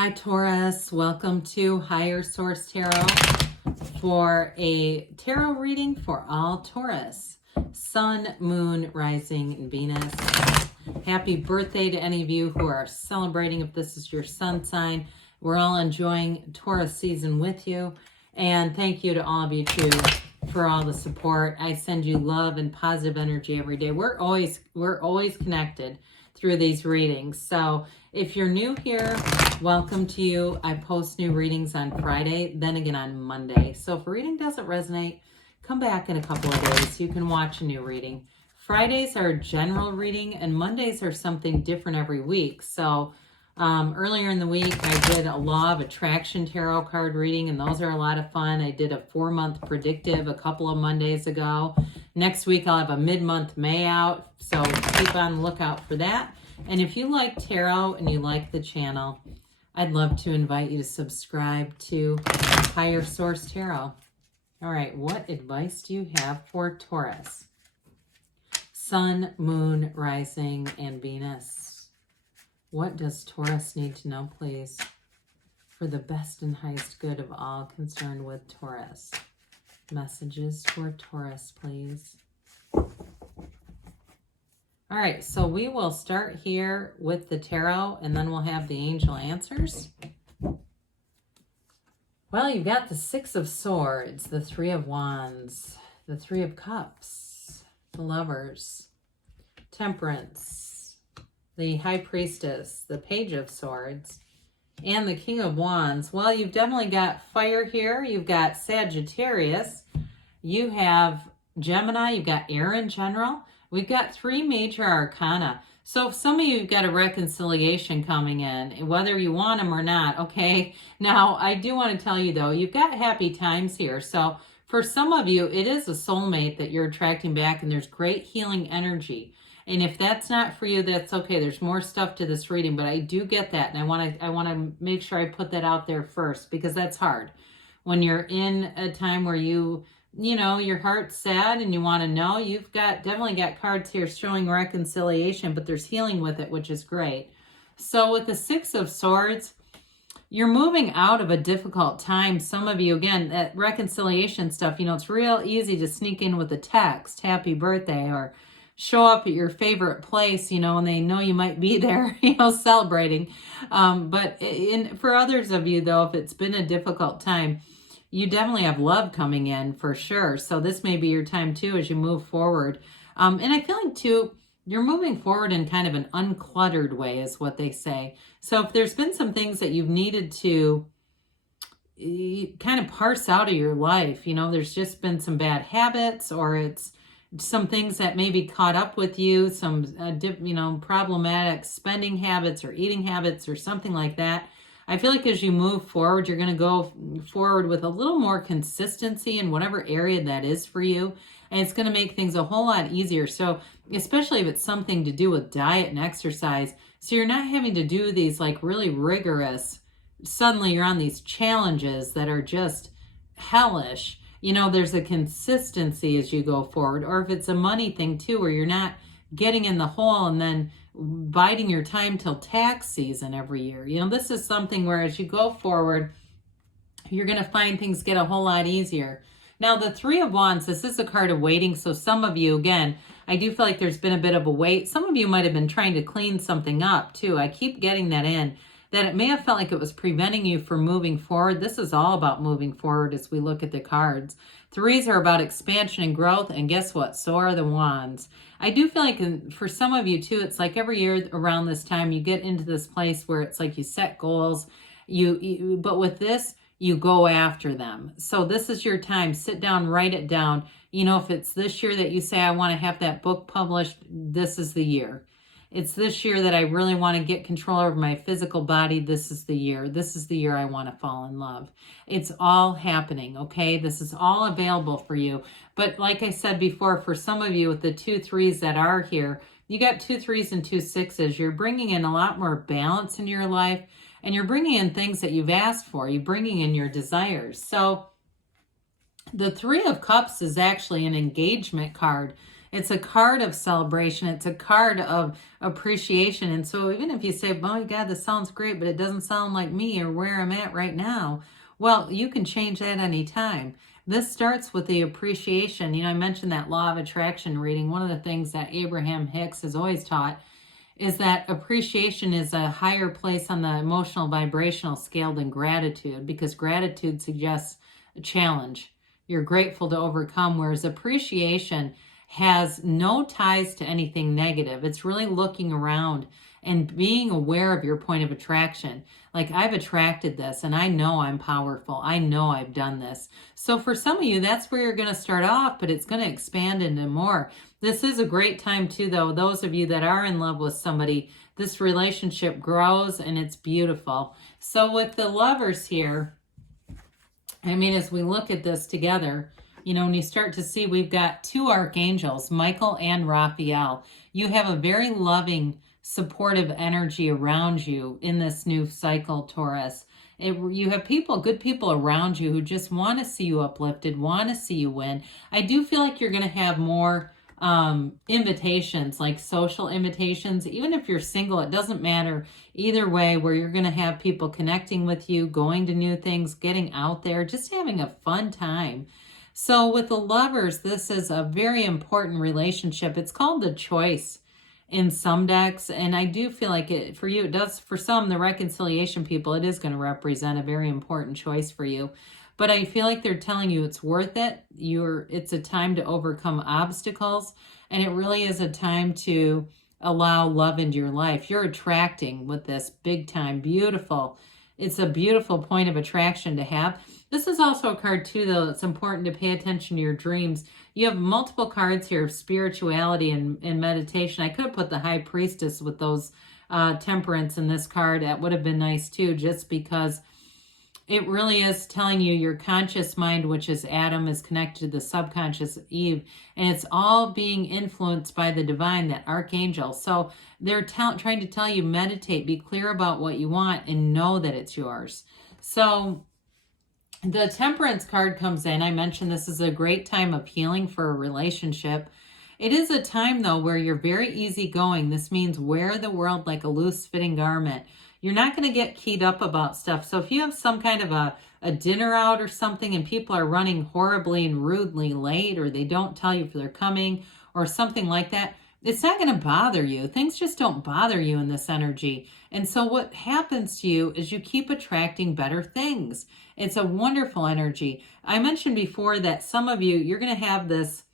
Hi Taurus, welcome to Higher Source Tarot for a tarot reading for all Taurus. Sun, Moon, Rising, and Venus. Happy birthday to any of you who are celebrating if this is your sun sign. We're all enjoying Taurus season with you. And thank you to all of you too for all the support. I send you love and positive energy every day. We're always connected through these readings. So if you're new here, welcome to you. I post new readings on Friday, then again on Monday. So if a reading doesn't resonate, come back in a couple of days. You can watch a new reading. Fridays are a general reading and Mondays are something different every week. So earlier in the week, I did a Law of Attraction tarot card reading, and those are a lot of fun. I did a 4-month predictive a couple of Mondays ago. Next week, I'll have a mid-month May out, so keep on the lookout for that. And if you like tarot and you like the channel, I'd love to invite you to subscribe to Higher Source Tarot. All right, what advice do you have for Taurus? Sun, Moon, Rising, and Venus. What does Taurus need to know, please, for the best and highest good of all concerned with Taurus? Messages for Taurus, please. All right, so we will start here with the tarot, and then we'll have the angel answers. Well, you've got the Six of Swords, the Three of Wands, the Three of Cups, the Lovers, Temperance, the High Priestess, the Page of Swords, and the King of Wands. Well, you've definitely got fire here. You've got Sagittarius. You have Gemini. You've got air in general. We've got 3 major arcana. So if some of you have got a reconciliation coming in, whether you want them or not, okay? Now, I do want to tell you, though, you've got happy times here. So for some of you, it is a soulmate that you're attracting back, and there's great healing energy. And if that's not for you, that's okay. There's more stuff to this reading, but I do get that. And I want to make sure I put that out there first, because that's hard. When you're in a time where you know, your heart's sad and you want to know, you've definitely got cards here showing reconciliation, but there's healing with it, which is great. So with the Six of Swords, you're moving out of a difficult time. Some of you, again, that reconciliation stuff, you know, it's real easy to sneak in with a text, happy birthday, or show up at your favorite place, you know, and they know you might be there, you know, celebrating. But for others of you, though, if it's been a difficult time, you definitely have love coming in for sure. So this may be your time, too, as you move forward. And I feel like, too, you're moving forward in kind of an uncluttered way, is what they say. So if there's been some things that you've needed to kind of parse out of your life, you know, there's just been some bad habits, or it's some things that maybe caught up with you, some, you know, problematic spending habits or eating habits or something like that. I feel like as you move forward, you're going to go forward with a little more consistency in whatever area that is for you. And it's going to make things a whole lot easier. So especially if it's something to do with diet and exercise. So you're not having to do these like really rigorous, suddenly you're on these challenges that are just hellish. You know, there's a consistency as you go forward. Or if it's a money thing too, where you're not getting in the hole and then biding your time till tax season every year. You know, this is something where as you go forward, you're going to find things get a whole lot easier. Now, the Three of Wands, this is a card of waiting. So some of you, again, I do feel like there's been a bit of a wait. Some of you might have been trying to clean something up too. I keep getting that in, that it may have felt like it was preventing you from moving forward. This is all about moving forward as we look at the cards. Threes are about expansion and growth, and guess what? So are the Wands. I do feel like for some of you too, it's like every year around this time, you get into this place where it's like you set goals, but with this, you go after them. So this is your time. Sit down, write it down. You know, if it's this year that you say, I want to have that book published, this is the year. It's this year that I really want to get control over my physical body. This is the year. This is the year I want to fall in love. It's all happening, okay? This is all available for you. But like I said before, for some of you with the 2 3s that are here, you got 2 3s and 2 6s. You're bringing in a lot more balance in your life, and you're bringing in things that you've asked for. You're bringing in your desires. So the 3 of Cups is actually an engagement card. It's a card of celebration. It's a card of appreciation. And so even if you say, oh my God, this sounds great, but it doesn't sound like me or where I'm at right now, well, you can change that anytime. This starts with the appreciation. You know, I mentioned that law of attraction reading. One of the things that Abraham Hicks has always taught is that appreciation is a higher place on the emotional vibrational scale than gratitude, because gratitude suggests a challenge. You're grateful to overcome, whereas appreciation has no ties to anything negative. It's really looking around and being aware of your point of attraction. Like, I've attracted this and I know I'm powerful. I know I've done this. So for some of you, that's where you're going to start off, but it's going to expand into more. This is a great time too, though. Those of you that are in love with somebody, this relationship grows and it's beautiful. So with the Lovers here, I mean, as we look at this together, you know, when you start to see, we've got two archangels, Michael and Raphael. You have a very loving, supportive energy around you in this new cycle, Taurus. You have people, good people around you who just want to see you uplifted, want to see you win. I do feel like you're going to have more invitations, like social invitations. Even if you're single, it doesn't matter either way, where you're going to have people connecting with you, going to new things, getting out there, just having a fun time. So with the Lovers, this is a very important relationship. It's called the Choice in some decks, and I do feel like it for you, it does for some, the reconciliation people, it is going to represent a very important choice for you. But I feel like they're telling you it's worth it. It's a time to overcome obstacles, and it really is a time to allow love into your life. You're attracting with this big time, beautiful. It's a beautiful point of attraction to have. This is also a card too, though, that's important to pay attention to your dreams. You have multiple cards here of spirituality and meditation. I could have put the High Priestess with those temperance in this card. That would have been nice too, just because it really is telling you your conscious mind, which is Adam, is connected to the subconscious Eve, and it's all being influenced by the divine, that archangel. So they're trying to tell you, meditate, be clear about what you want, and know that it's yours. So the Temperance card comes in. I mentioned this is a great time of healing for a relationship. It is a time, though, where you're very easygoing. This means wear the world like a loose-fitting garment. You're not going to get keyed up about stuff. So if you have some kind of a dinner out or something and people are running horribly and rudely late, or they don't tell you if they're coming or something like that, it's not going to bother you. Things just don't bother you in this energy. And so what happens to you is you keep attracting better things. It's a wonderful energy. I mentioned before that some of you, you're going to have this,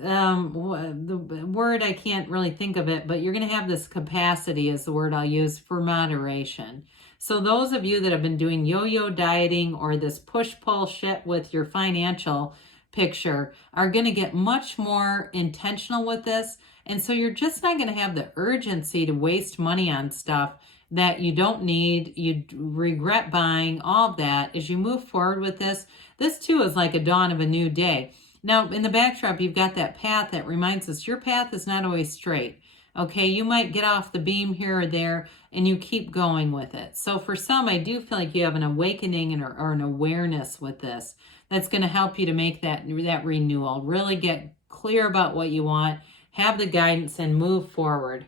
the word, I can't really think of it, but you're going to have this capacity, is the word I'll use, for moderation. So those of you that have been doing yo-yo dieting or this push-pull shit with your financial picture are going to get much more intentional with this. And so you're just not going to have the urgency to waste money on stuff that you don't need, you regret buying, all of that. As you move forward with this, this too is like a dawn of a new day. Now, in the backdrop, you've got that path that reminds us your path is not always straight. Okay, you might get off the beam here or there, and you keep going with it. So for some, I do feel like you have an awakening or an awareness with this that's going to help you to make that renewal. Really get clear about what you want, have the guidance, and move forward.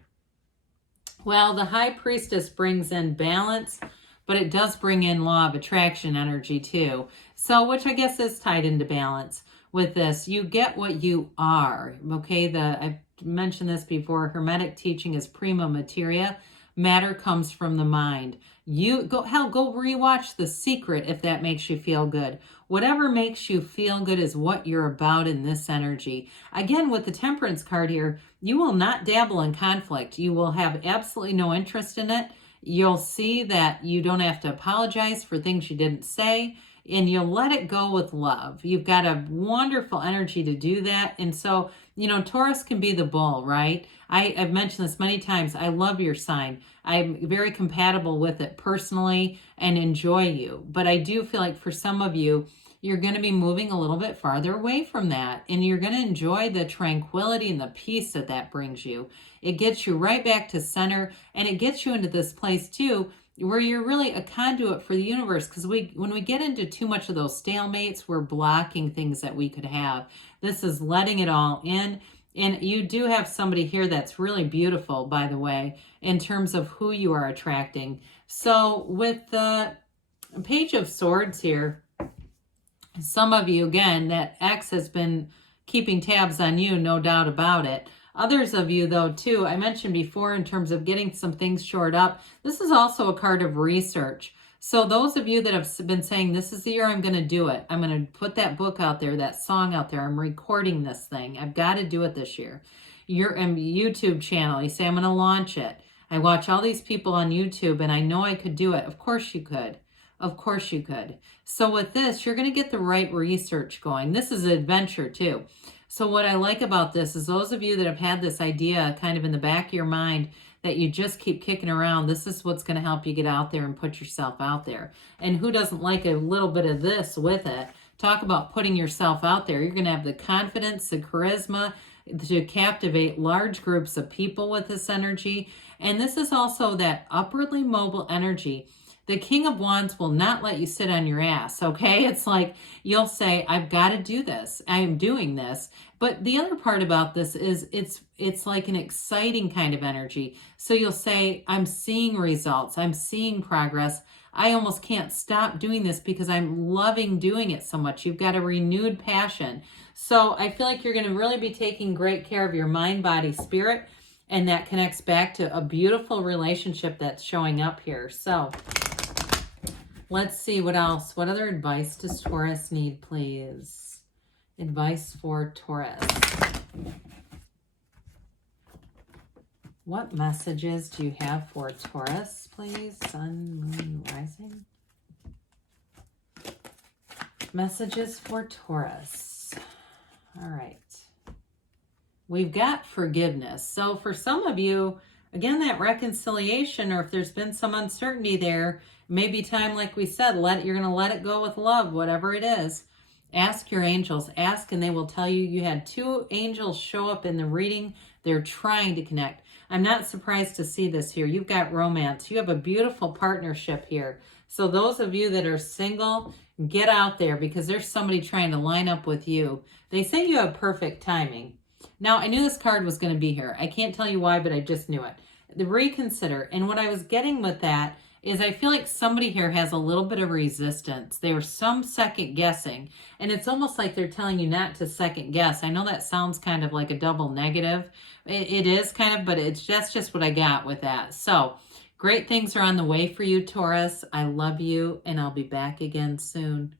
Well, the High Priestess brings in balance, but it does bring in law of attraction energy too. So, which I guess is tied into balance. With this, you get what you are. Okay, I've mentioned this before. Hermetic teaching is prima materia. Matter comes from the mind. You go rewatch The Secret if that makes you feel good. Whatever makes you feel good is what you're about in this energy. Again, with the Temperance card here, you will not dabble in conflict. You will have absolutely no interest in it. You'll see that you don't have to apologize for things you didn't say, and you'll let it go with love. You've got a wonderful energy to do that. And so, you know, Taurus can be the bull, right? I've mentioned this many times. I love your sign. I'm very compatible with it personally and enjoy you. But I do feel like for some of you, you're going to be moving a little bit farther away from that. And you're going to enjoy the tranquility and the peace that that brings you. It gets you right back to center, and it gets you into this place too, where you're really a conduit for the universe. Because when we get into too much of those stalemates, we're blocking things that we could have. This is letting it all in. And you do have somebody here that's really beautiful, by the way, in terms of who you are attracting. So with the Page of Swords here, some of you, again, that ex has been keeping tabs on you, no doubt about it. Others of you, though, too, I mentioned before in terms of getting some things shored up, this is also a card of research. So those of you that have been saying, this is the year I'm going to do it. I'm going to put that book out there, that song out there. I'm recording this thing. I've got to do it this year. Your YouTube channel, you say, I'm going to launch it. I watch all these people on YouTube and I know I could do it. Of course you could. Of course you could. So with this, you're going to get the right research going. This is an adventure too. So what I like about this is those of you that have had this idea kind of in the back of your mind that you just keep kicking around, this is what's going to help you get out there and put yourself out there. And who doesn't like a little bit of this with it? Talk about putting yourself out there. You're going to have the confidence, the charisma to captivate large groups of people with this energy. And this is also that upwardly mobile energy. The King of Wands will not let you sit on your ass, okay? It's like you'll say, I've got to do this. I am doing this. But the other part about this is it's like an exciting kind of energy. So you'll say, I'm seeing results. I'm seeing progress. I almost can't stop doing this because I'm loving doing it so much. You've got a renewed passion. So I feel like you're going to really be taking great care of your mind, body, spirit. And that connects back to a beautiful relationship that's showing up here. So let's see what else. What other advice does Taurus need, please? Advice for Taurus. What messages do you have for Taurus, please? Sun, moon, rising. Messages for Taurus. All right. We've got forgiveness. So for some of you, again, that reconciliation, or if there's been some uncertainty there, maybe time, like we said, you're going to let it go with love, whatever it is. Ask your angels. Ask and they will tell you. You had 2 angels show up in the reading. They're trying to connect. I'm not surprised to see this here. You've got romance. You have a beautiful partnership here. So those of you that are single, get out there because there's somebody trying to line up with you. They say you have perfect timing. Now, I knew this card was going to be here. I can't tell you why, but I just knew it. The reconsider. And what I was getting with that is I feel like somebody here has a little bit of resistance. There was some second guessing. And it's almost like they're telling you not to second guess. I know that sounds kind of like a double negative. It is kind of, but that's just what I got with that. So great things are on the way for you, Taurus. I love you, and I'll be back again soon.